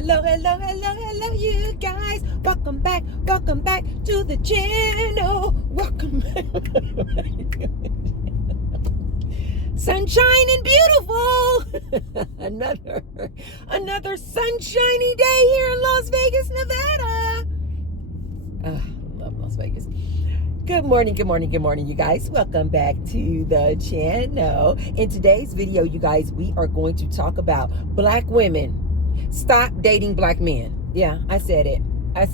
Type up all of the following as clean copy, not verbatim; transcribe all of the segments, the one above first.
Hello, you guys. Welcome back to the channel. Welcome back. Sunshine and beautiful. another sunshiny day here in Las Vegas, Nevada. I love Las Vegas. Good morning, you guys. Welcome back to the channel. In today's video, you guys, we are going to talk about black women. Stop dating black men. Yeah, I said it. I'm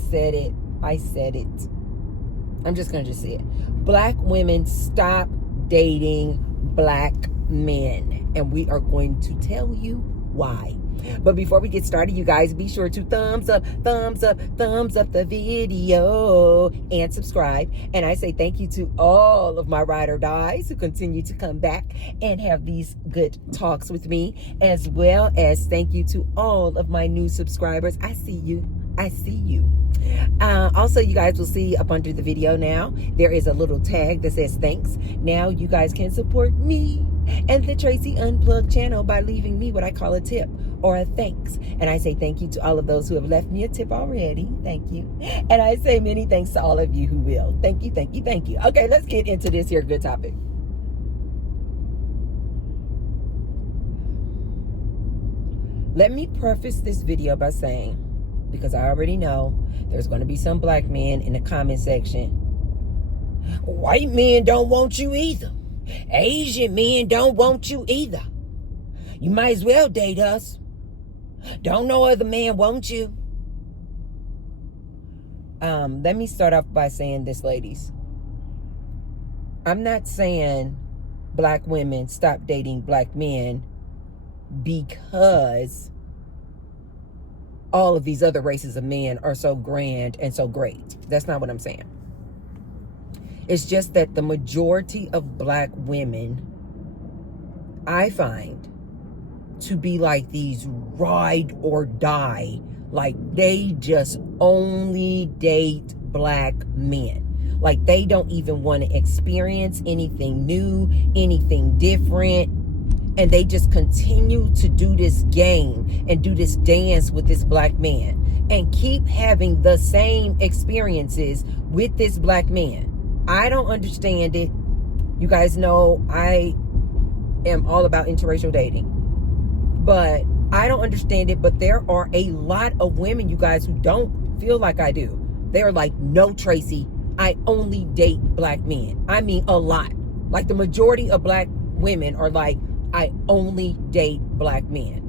just going to say it. Black women, stop dating black men. And we are going to tell you why. But before we get started, you guys, be sure to thumbs up the video and subscribe. And I say thank you to all of my ride or dies who continue to come back and have these good talks with me, as well as thank you to all of my new subscribers. I see you. Also, you guys will see up under the video now, there is a little tag that says thanks. Now you guys can support me and the Tracy Unplugged channel by leaving me what I call a tip or a thanks. And I say thank you to all of those who have left me a tip already. Thank you. And I say many thanks to all of you who will. Thank you. Okay, let's get into this here good topic. Let me preface this video by saying, because I already know there's going to be some black men in the comment section. White men don't want you either. Asian men don't want you either. You might as well date us. Don't no other man want you. Let me start off by saying this, ladies. I'm not saying black women stop dating black men because all of these other races of men are so grand and so great. That's not what I'm saying. It's just that the majority of black women, I find, to be like these ride or die, like they just only date black men. Like they don't even want to experience anything new, anything different. And they just continue to do this game and do this dance with this black man and keep having the same experiences with this black man. I don't understand it. You guys know I am all about interracial dating. But I don't understand it. But there are a lot of women, you guys, who don't feel like I do. They're like, no, Tracy, I only date black men. I mean, a lot. Like the majority of black women are like, I only date black men.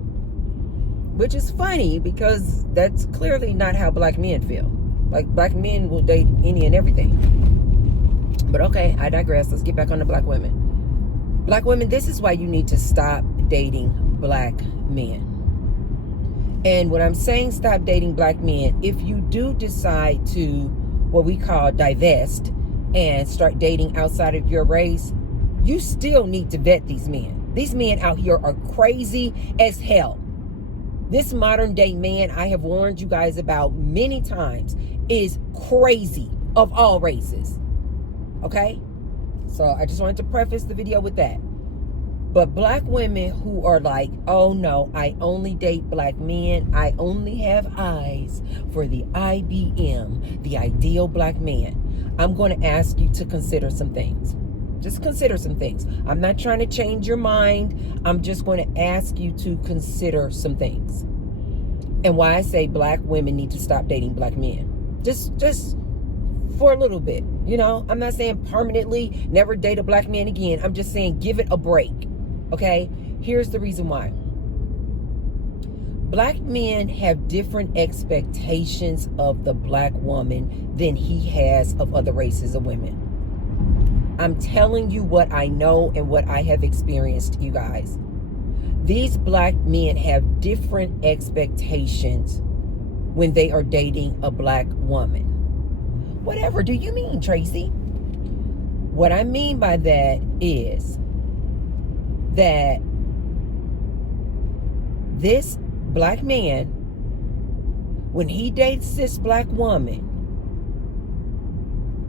Which is funny because that's clearly not how black men feel. Like black men will date any and everything. But okay, I digress. Let's get back on to black women. Black women, this is why you need to stop dating black men. And when I'm saying stop dating black men, if you do decide to, what we call divest, and start dating outside of your race, you still need to vet these men. These men out here are crazy as hell. This modern day man I have warned you guys about many times is crazy of all races. Okay? So I just wanted to preface the video with that. But black women who are like, oh no, I only date black men. I only have eyes for the IBM, the ideal black man. I'm going to ask you to consider some things. Just consider some things. I'm not trying to change your mind. I'm just going to ask you to consider some things. And why I say black women need to stop dating black men. Just for a little bit. You know, I'm not saying permanently never date a black man again. I'm just saying give it a break. Okay? Here's the reason why. Black men have different expectations of the black woman than he has of other races of women. I'm telling you what I know and what I have experienced, you guys. These black men have different expectations when they are dating a black woman. Whatever do you mean, Tracy? What I mean by that is that this black man, when he dates this black woman,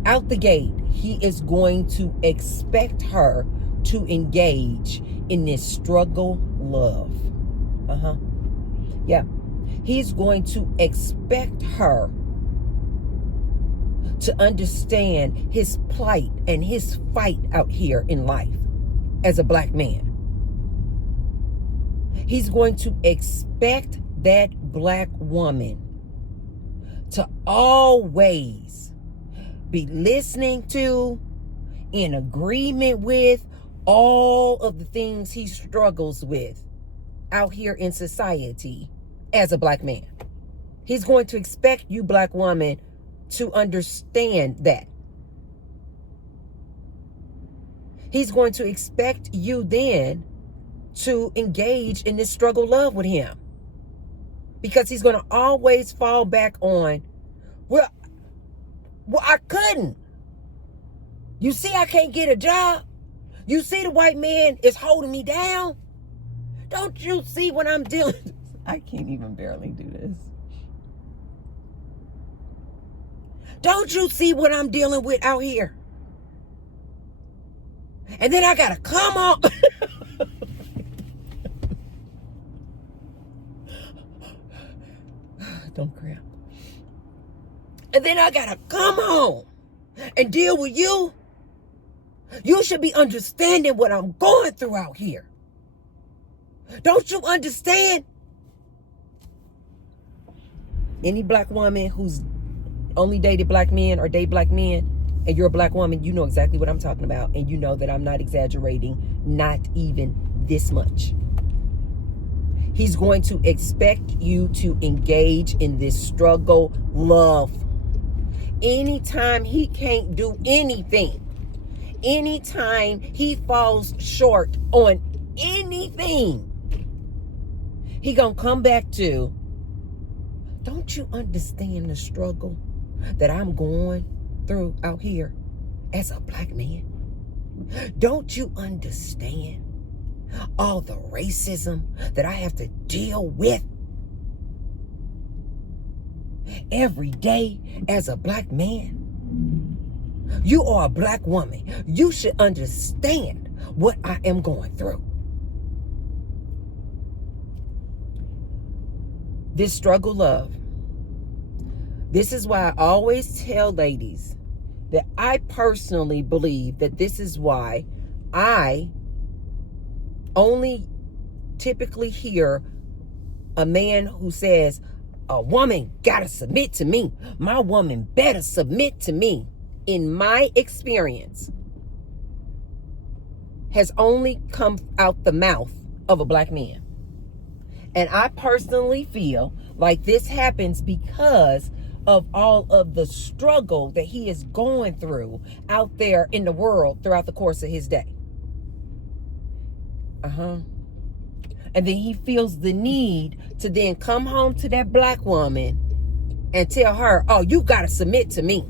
out the gate, he is going to expect her to engage in this struggle love. Yeah. He's going to expect her to understand his plight and his fight out here in life as a black man. He's going to expect that black woman to always be listening to, in agreement with, all of the things he struggles with out here in society as a black man. He's going to expect you, black woman, to understand that. He's going to expect you then to engage in this struggle love with him. Because he's going to always fall back on, well, I couldn't. You see, I can't get a job. You see, the white man is holding me down. Don't you see what I'm dealing? I can't even barely do this. Don't you see what I'm dealing with out here? And then I gotta come on. Don't cramp. And then I gotta come on and deal with you. You should be understanding what I'm going through out here. Don't you understand? Any black woman who's only dated black men or date black men, and you're a black woman, you know exactly what I'm talking about. And you know that I'm not exaggerating, not even this much. He's going to expect you to engage in this struggle love. Anytime he can't do anything, anytime he falls short on anything, he gonna come back to, don't you understand the struggle that I'm going through out here as a black man? Don't you understand all the racism that I have to deal with every day as a black man? You are a black woman. You should understand what I am going through. This struggle love. This is why I always tell ladies that I personally believe that this is why I only typically hear a man who says, a woman gotta submit to me. My woman better submit to me. In my experience, has only come out the mouth of a black man. And I personally feel like this happens because of all of the struggle that he is going through out there in the world throughout the course of his day. And then he feels the need to then come home to that black woman and tell her, oh, you got to submit to me.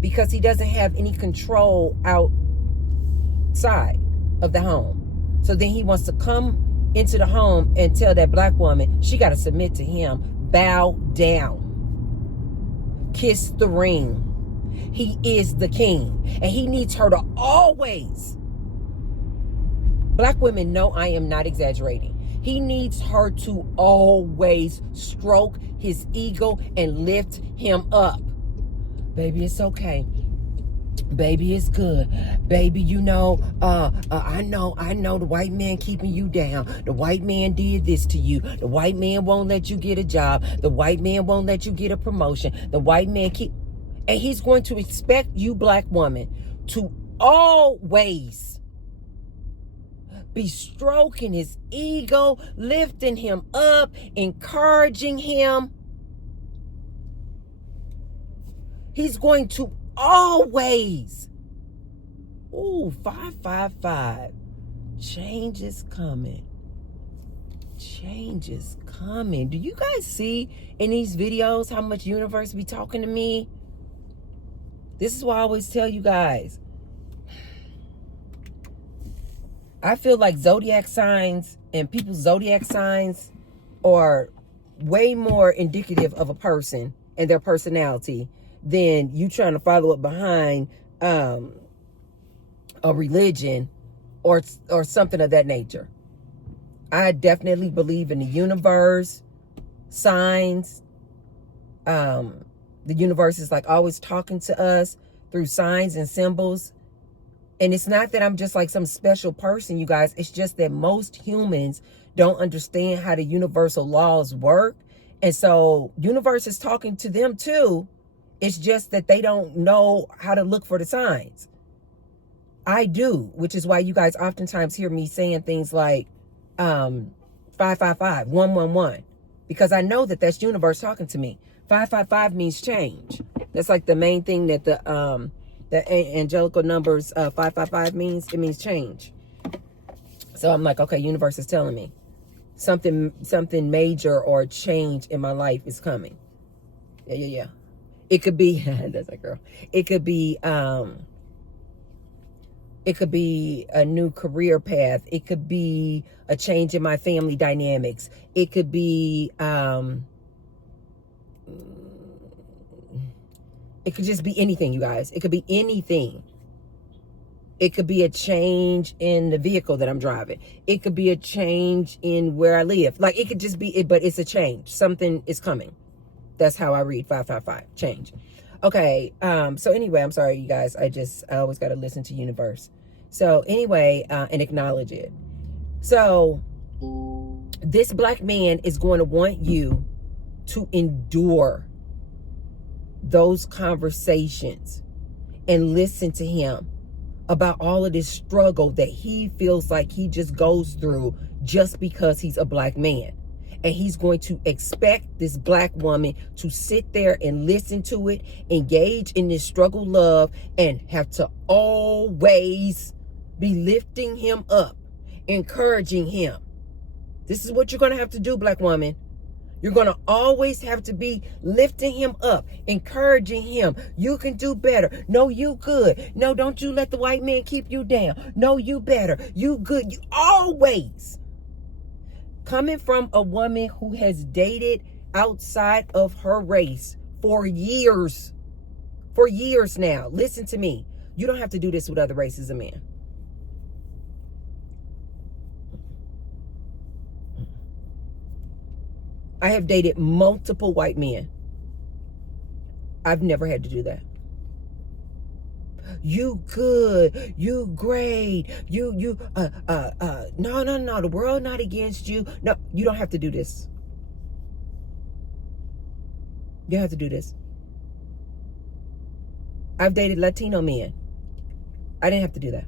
Because he doesn't have any control outside of the home. So then he wants to come into the home and tell that black woman she got to submit to him, bow down, kiss the ring. He is the king, and he needs her to always. Black women know I am not exaggerating. He needs her to always stroke his ego and lift him up. Baby, it's okay. Baby, it's good. Baby, you know, I know the white man keeping you down. The white man did this to you. The white man won't let you get a job. The white man won't let you get a promotion. The white man and he's going to expect you, black woman, to always be stroking his ego, lifting him up, encouraging him. He's going to always. Ooh, 555. Change is coming. Change is coming. Do you guys see in these videos how much universe be talking to me? This is why I always tell you guys. I feel like zodiac signs and people's zodiac signs are way more indicative of a person and their personality than you trying to follow it behind a religion or something of that nature. I definitely believe in the universe, signs. The universe is like always talking to us through signs and symbols. And it's not that I'm just like some special person, you guys. It's just that most humans don't understand how the universal laws work. And so universe is talking to them too. It's just that they don't know how to look for the signs. I do, which is why you guys oftentimes hear me saying things like 555, 111, because I know that that's universe talking to me. 555 means change. That's like the main thing that the angelical numbers 555 means. It means change. So I'm like, okay, universe is telling me something major or change in my life is coming. Yeah. It could be that's that girl. It could be a new career path. It could be a change in my family dynamics. It could be it could just be anything, you guys. It could be anything. It could be a change in the vehicle that I'm driving. It could be a change in where I live. Like, it could just be it, but it's a change. Something is coming. That's how I read 555, change. Okay, so anyway, I'm sorry, you guys. I always got to listen to universe. So anyway, and acknowledge it. So this black man is going to want you to endure those conversations and listen to him about all of this struggle that he feels like he just goes through just because he's a black man. And he's going to expect this black woman to sit there and listen to it, engage in this struggle love, and have to always be lifting him up, encouraging him. This is what you're going to have to do, black woman. You're going to always have to be lifting him up, encouraging him. You can do better. No, you good. No, don't you let the white man keep you down. No, you better. You good. You always. Coming from a woman who has dated outside of her race for years now. Listen to me. You don't have to do this with other races of men. I have dated multiple white men. I've never had to do that. You good, you great, no, the world not against you. No, you don't have to do this. You don't have to do this. I've dated Latino men. I didn't have to do that.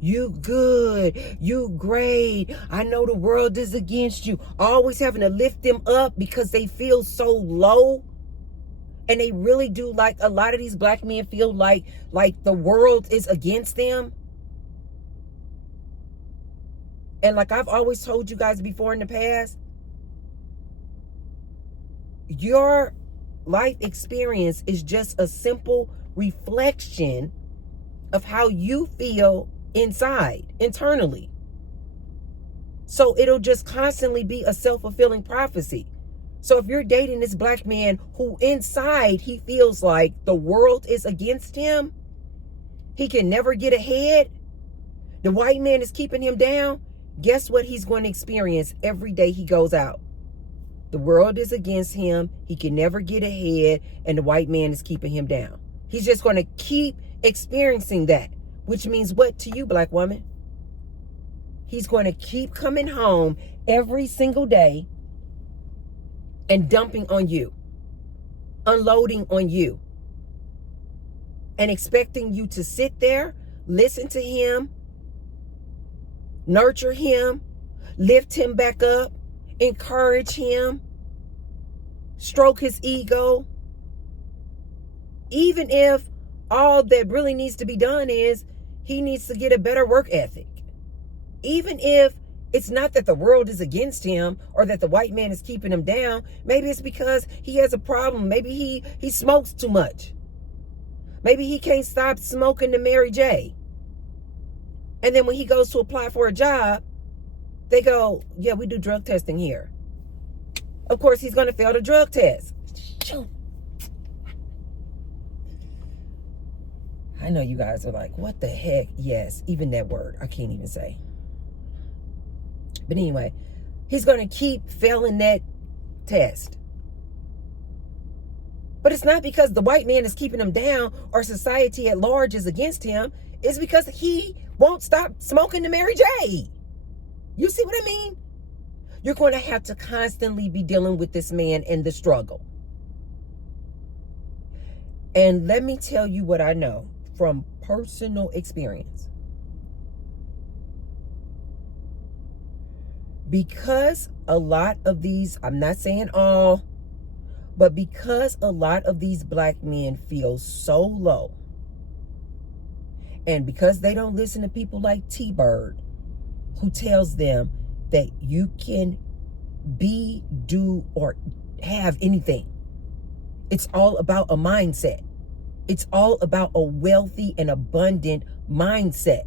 You good, you great, I know the world is against you. Always having to lift them up because they feel so low. And they really do, like, a lot of these black men feel like the world is against them. And like I've always told you guys before in the past, your life experience is just a simple reflection of how you feel inside, internally. So it'll just constantly be a self-fulfilling prophecy. So if you're dating this black man who inside he feels like the world is against him, he can never get ahead, the white man is keeping him down, guess what he's going to experience every day he goes out? The world is against him, he can never get ahead, and the white man is keeping him down. He's just going to keep experiencing that, which means what to you, black woman? He's going to keep coming home every single day and dumping on you, unloading on you, and expecting you to sit there, listen to him, nurture him, lift him back up, encourage him, stroke his ego. Even if all that really needs to be done is he needs to get a better work ethic. Even if it's not that the world is against him or that the white man is keeping him down. Maybe it's because he has a problem. Maybe he smokes too much. Maybe he can't stop smoking the Mary J. And then when he goes to apply for a job, they go, yeah, we do drug testing here. Of course, he's going to fail the drug test. Shoot. I know you guys are like, what the heck? Yes, even that word I can't even say. But anyway, He's going to keep failing that test. But it's not because the white man is keeping him down or society at large is against him. It's because he won't stop smoking the Mary J. You see what I mean? You're going to have to constantly be dealing with this man and the struggle. And let me tell you what I know from personal experience. Because a lot of these, I'm not saying all, but because a lot of these black men feel so low, and because they don't listen to people like T-Bird, who tells them that you can be, do, or have anything. It's all about a mindset. It's all about a wealthy and abundant mindset.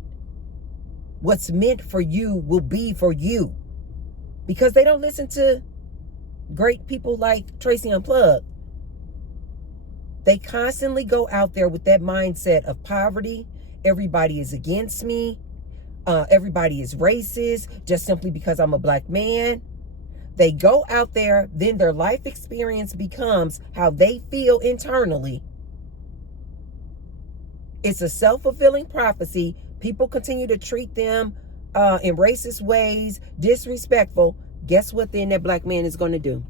What's meant for you will be for you. Because they don't listen to great people like Tracy Unplugged. They constantly go out there with that mindset of poverty. Everybody is against me. Everybody is racist just simply because I'm a black man. They go out there, then their life experience becomes how they feel internally. It's a self-fulfilling prophecy. People continue to treat them in racist ways, disrespectful. Guess what then that black man is going to do?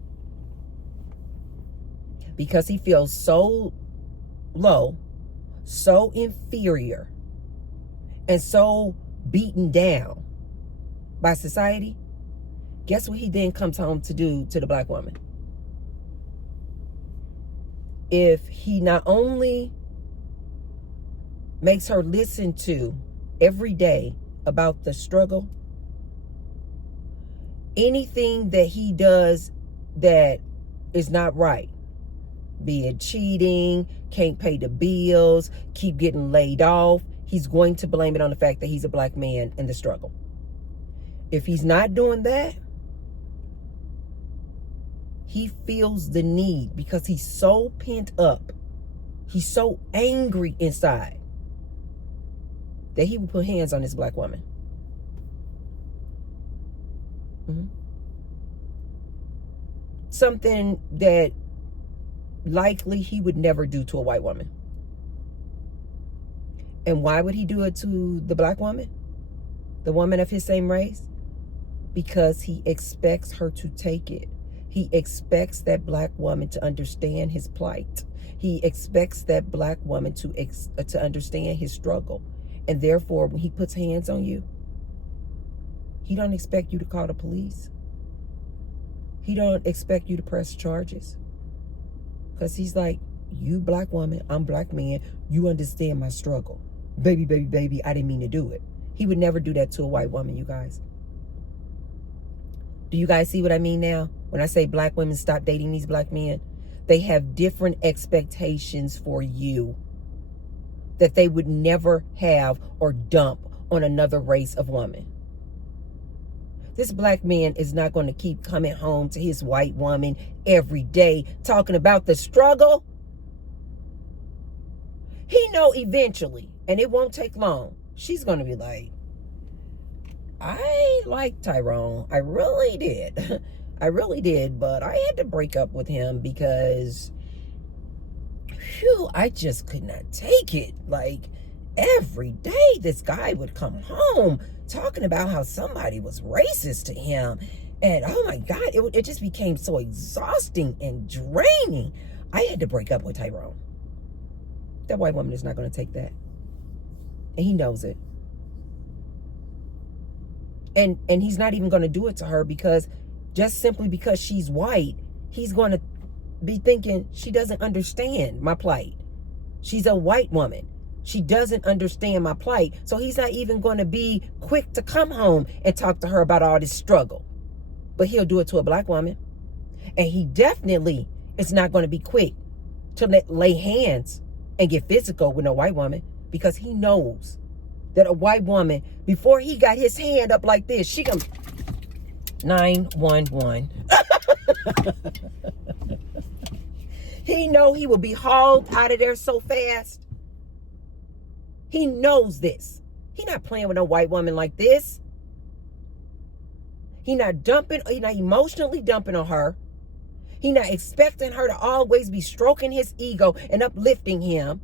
Because he feels so low, so inferior, and so beaten down by society, guess what he then comes home to do to the black woman? If he not only makes her listen to every day about the struggle, anything that he does that is not right, be it cheating, can't pay the bills, keep getting laid off, he's going to blame it on the fact that he's a black man in the struggle. If he's not doing that, he feels the need because he's so pent up. He's so angry inside that he will put hands on this black woman. Something that likely he would never do to a white woman. And why would he do it to the black woman? The woman of his same race? Because he expects her to take it. He expects that black woman to understand his plight. He expects that black woman to understand his struggle. And therefore, when he puts hands on you, he don't expect you to call the police. He don't expect you to press charges. Because he's like, you black woman, I'm black man, you understand my struggle. Baby, baby, baby, I didn't mean to do it. He would never do that to a white woman, you guys. Do you guys see what I mean now? When I say black women stop dating these black men, they have different expectations for you that they would never have or dump on another race of woman. This black man is not going to keep coming home to his white woman every day talking about the struggle. He know eventually, and it won't take long, she's going to be like, I like Tyrone. I really did. I really did, but I had to break up with him because, I just could not take it. Like, every day this guy would come home talking about how somebody was racist to him. And oh my God, it just became so exhausting and draining. I had to break up with Tyrone. That white woman is not going to take that. And he knows it. And he's not even going to do it to her because just simply because she's white, he's going to be thinking she doesn't understand my plight. She's a white woman. She doesn't understand my plight. So he's not even going to be quick to come home and talk to her about all this struggle. But he'll do it to a black woman. And he definitely is not going to be quick to lay hands and get physical with a white woman because he knows that a white woman, before he got his hand up like this, she can 911. He know he will be hauled out of there so fast. He knows this. He not playing with a white woman like this. He not dumping, he not emotionally dumping on her. He not expecting her to always be stroking his ego and uplifting him.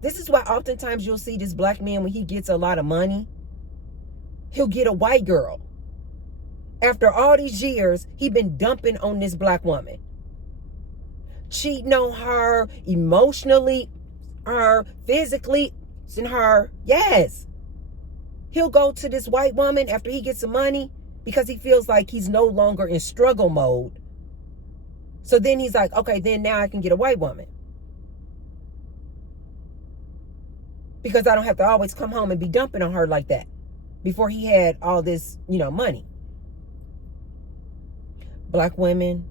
This is why oftentimes you'll see this black man, when he gets a lot of money, he'll get a white girl. After all these years, he been dumping on this black woman. Cheating on her emotionally, her physically, and her, yes. He'll go to this white woman after he gets some money because he feels like he's no longer in struggle mode. So then he's like, okay, then now I can get a white woman. Because I don't have to always come home and be dumping on her like that. Before he had all this, money. Black women,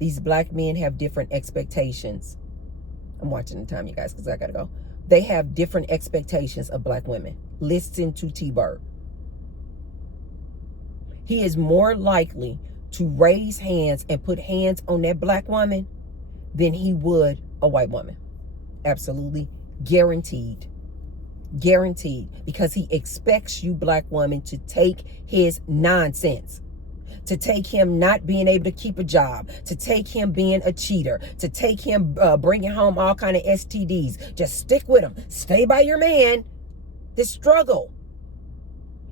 these black men have different expectations. I'm watching the time, you guys, because I got to go. They have different expectations of black women. Listen to T-Bird. He is more likely to raise hands and put hands on that black woman than he would a white woman. Absolutely guaranteed. Guaranteed. Because he expects you, black woman, to take his nonsense. To take him not being able to keep a job, to take him being a cheater, to take him bringing home all kind of STDs. Just stick with him. Stay by your man. This struggle.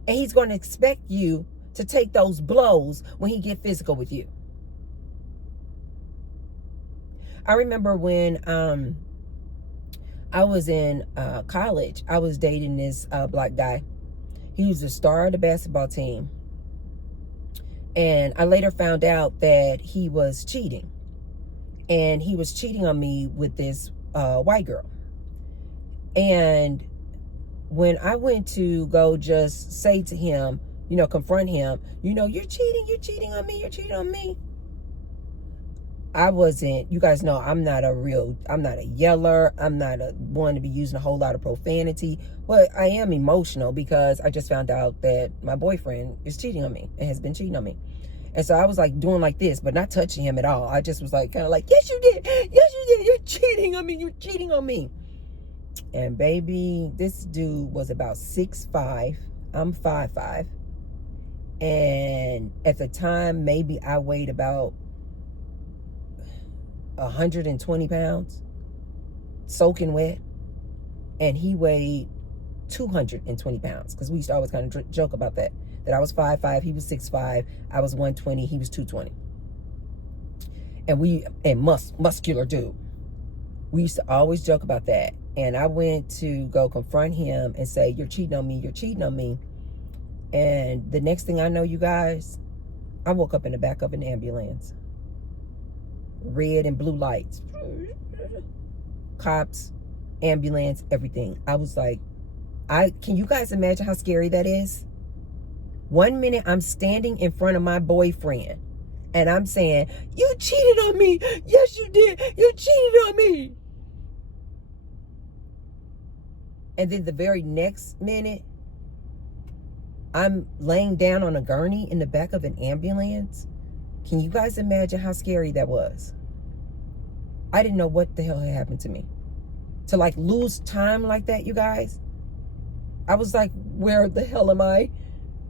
And he's going to expect you to take those blows when he get physical with you. I remember when I was in college, I was dating this black guy. He was the star of the basketball team. And I later found out that he was cheating. And he was cheating on me with this white girl. And when I went to go just say to him, confront him, you're cheating on me, you're cheating on me. I wasn't, you guys know, I'm not a yeller. I'm not one to be using a whole lot of profanity. But I am emotional because I just found out that my boyfriend is cheating on me and has been cheating on me. And so I was like doing like this, but not touching him at all. I just was like, kind of like, yes, you did. Yes, you did. You're cheating on me. You're cheating on me. And baby, this dude was about 6'5". I'm 5'5". And at the time, maybe I weighed about 120 pounds, soaking wet. And he weighed 220 pounds, because we used to always kind of joke about that I was 5'5", he was 6'5", I was 120, he was 220. And muscular dude. We used to always joke about that. And I went to go confront him and say, you're cheating on me, you're cheating on me. And the next thing I know, you guys, I woke up in the back of an ambulance. Red and blue lights. Cops, ambulance, everything. I was like, can you guys imagine how scary that is? 1 minute I'm standing in front of my boyfriend and I'm saying, you cheated on me. Yes, you did. You cheated on me. And then the very next minute, I'm laying down on a gurney in the back of an ambulance. Can you guys imagine how scary that was? I didn't know what the hell had happened to me. To like lose time like that, you guys. I was like, where the hell am I?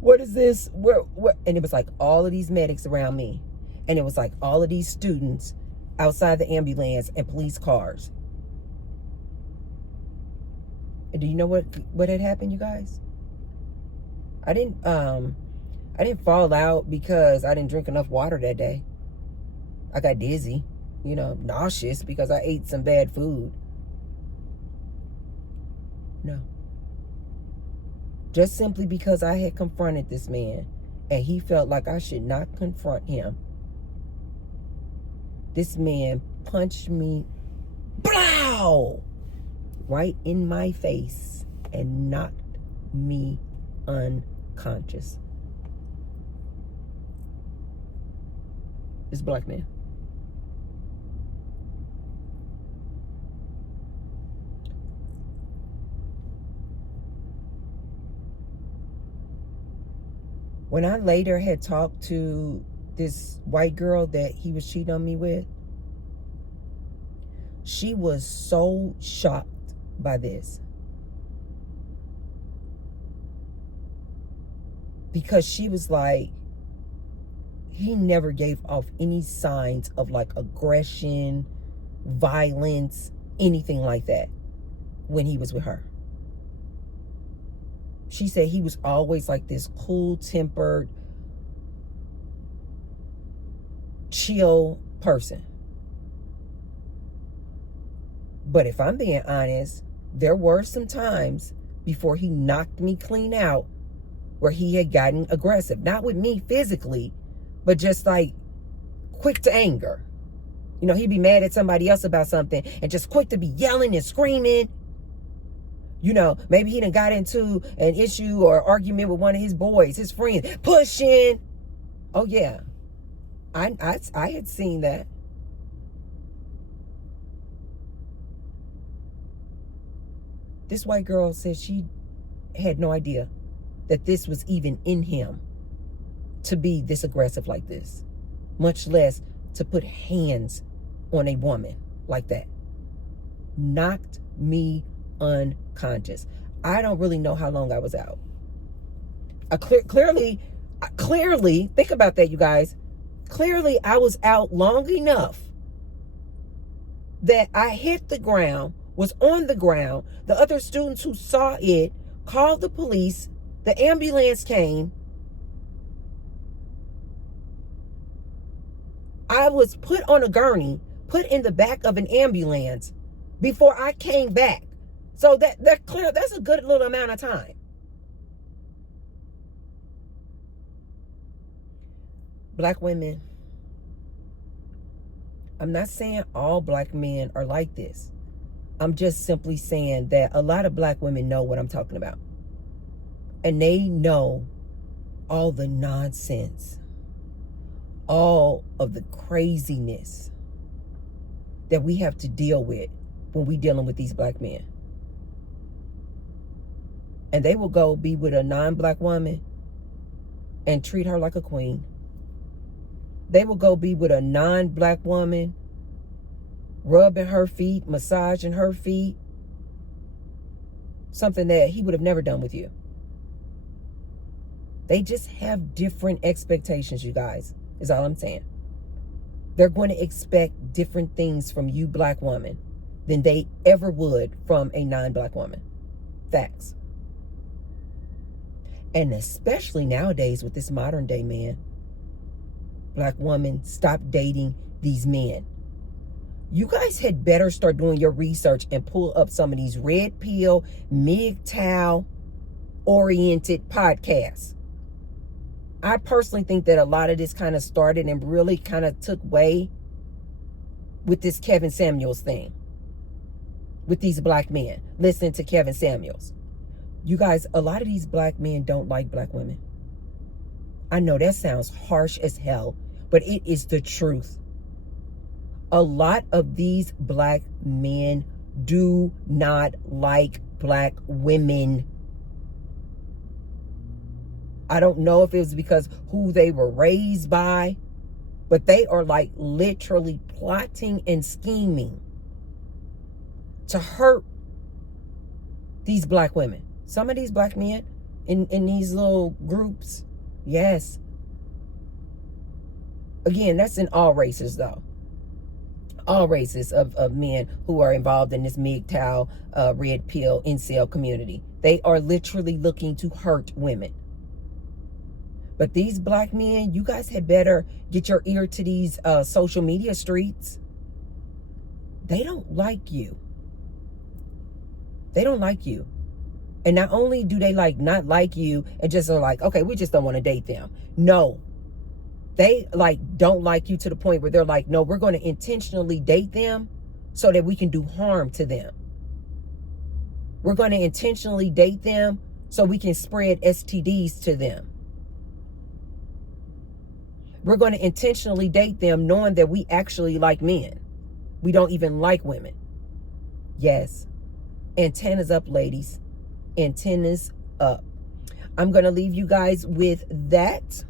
What is this? Where? And it was like all of these medics around me. And it was like all of these students outside the ambulance and police cars. And do you know what had happened, you guys? I didn't fall out because I didn't drink enough water that day. I got dizzy, nauseous because I ate some bad food. No. Just simply because I had confronted this man and he felt like I should not confront him. This man punched me, blow, right in my face and knocked me unconscious. This black man. When I later had talked to this white girl that he was cheating on me with, she was so shocked by this. because she was like, he never gave off any signs of like aggression, violence, anything like that when he was with her. She said he was always like this cool-tempered, chill person. But if I'm being honest, there were some times before he knocked me clean out where he had gotten aggressive. Not with me physically, but just like quick to anger. You know, he'd be mad at somebody else about something and just quick to be yelling and screaming. You know, maybe he done got into an issue or argument with one of his boys, his friends, pushing. Oh, yeah. I had seen that. This white girl said she had no idea that this was even in him to be this aggressive like this, much less to put hands on a woman like that. Knocked me unconscious. I don't really know how long I was out. Clearly, think about that, you guys. Clearly, I was out long enough that I hit the ground, was on the ground. The other students who saw it called the police. The ambulance came. I was put on a gurney, put in the back of an ambulance before I came back. So that's a good little amount of time. Black women, I'm not saying all black men are like this. I'm just simply saying that a lot of black women know what I'm talking about. And they know all the nonsense, all of the craziness that we have to deal with when we dealing with these black men. And they will go be with a non-black woman and treat her like a queen. They will go be with a non-black woman, rubbing her feet, massaging her feet. Something that he would have never done with you. They just have different expectations, you guys, is all I'm saying. They're going to expect different things from you, black woman, than they ever would from a non-black woman. Facts. And especially nowadays with this modern day man. Black woman, stop dating these men. You guys had better start doing your research and pull up some of these red pill, MGTOW oriented podcasts. I personally think that a lot of this kind of started and really kind of took way with this Kevin Samuels thing. With these black men. Listening to Kevin Samuels. You guys, a lot of these black men don't like black women. I know that sounds harsh as hell, but it is the truth. A lot of these black men do not like black women. I don't know if it was because who they were raised by, but they are like literally plotting and scheming to hurt these black women. Some of these black men in these little groups, yes. Again, that's in all races though. All races of men who are involved in this MGTOW, red pill, incel community. They are literally looking to hurt women. But these black men, you guys had better get your ear to these social media streets. They don't like you. They don't like you. And not only do they like not like you and just are like, okay, we just don't want to date them. No. They like don't like you to the point where they're like, no, we're going to intentionally date them so that we can do harm to them. We're going to intentionally date them so we can spread STDs to them. We're going to intentionally date them knowing that we actually like men. We don't even like women. Yes. Antennas up, ladies. Antennas up. I'm going to leave you guys with that.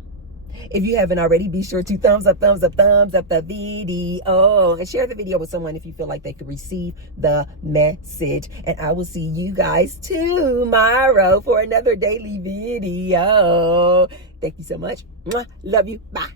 If you haven't already, be sure to thumbs up the video. And share the video with someone if you feel like they could receive the message. And I will see you guys tomorrow for another daily video. Thank you so much. Love you. Bye.